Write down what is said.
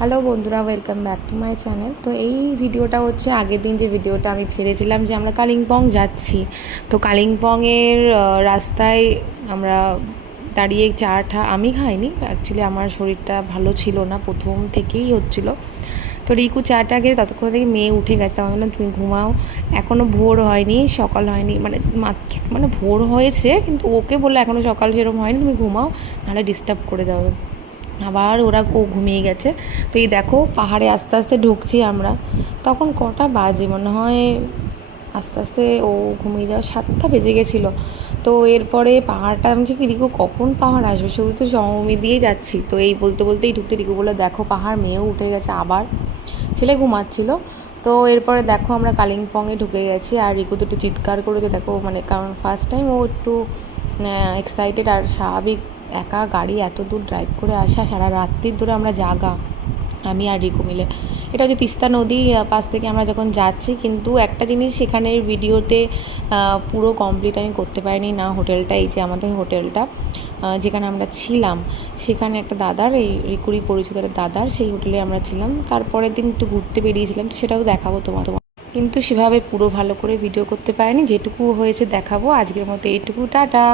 Hello বন্ধুরা, welcome back to my channel. তো এই ভিডিওটা হচ্ছে আগের দিন যে ভিডিওটা আমি ছেড়েছিলাম যে আমরা কালিম্পং যাচ্ছি। তো কালিম্পংয়ের রাস্তায় আমরা দাঁড়িয়ে চাটা আমি খাইনি, অ্যাকচুয়ালি আমার শরীরটা ভালো ছিল না, প্রথম থেকেই হচ্ছিলো। তো রিকু চাটা খেয়ে ততক্ষণ থেকে মেয়ে উঠে গেছে। আমি বললাম তুমি ঘুমাও, এখনও ভোর হয়নি, সকাল হয়নি, মানে ভোর হয়েছে কিন্তু ওকে বললে এখনও সকাল সেরকম হয়নি, তুমি ঘুমাও নাহলে ডিস্টার্ব করে দেবে। আবার ও ঘুমিয়ে গেছে। তো এই দেখো পাহাড়ে আস্তে আস্তে ঢুকছি আমরা। তখন কটা বাজে মনে হয়, আস্তে আস্তে ও ঘুমিয়ে যাওয়া 7টা বেজে গেছিলো। তো এরপরে পাহাড়টা আমি যে রিকু কখন পাহাড় আসবে, শুধু তো সমমি দিয়ে যাচ্ছি। তো এই বলতে বলতেই ঢুকতে রিকু বলে দেখো পাহাড়, মেয়েও উঠে গেছে, আবার ছেলে ঘুমাচ্ছিলো। তো এরপরে দেখো আমরা কালিম্পংয়ে ঢুকে গেছি। আর রিকু তো একটু চিৎকার করেছে দেখো, মানে কারণ ফার্স্ট টাইম ও একটু এক্সাইটেড। আর স্বাভাবিক, একা গাড়ি এত দূর ড্রাইভ করে আসা, সারা রাত্রির ধরে আমরা জাগা, আমি আর রিকু মিলে। এটা হচ্ছে তিস্তা নদী পাশ থেকে আমরা যখন যাচ্ছি। কিন্তু একটা জিনিস সেখানের ভিডিওতে পুরো কমপ্লিট আমি করতে পারিনি না, হোটেলটা, এই যে আমাদের হোটেলটা যেখানে আমরা ছিলাম, সেখানে একটা দাদার, এই রিকুরি পরিচিত দাদার, সেই হোটেলে আমরা ছিলাম। তারপরের দিন একটু ঘুরতে বেরিয়েছিলাম, তো সেটাও দেখাবো তোমার। কিন্তু সেভাবে পুরো ভালো করে ভিডিও করতে পারিনি, যেটুকু হয়েছে দেখাবো। আজকের মতো এইটুকু, টাটা।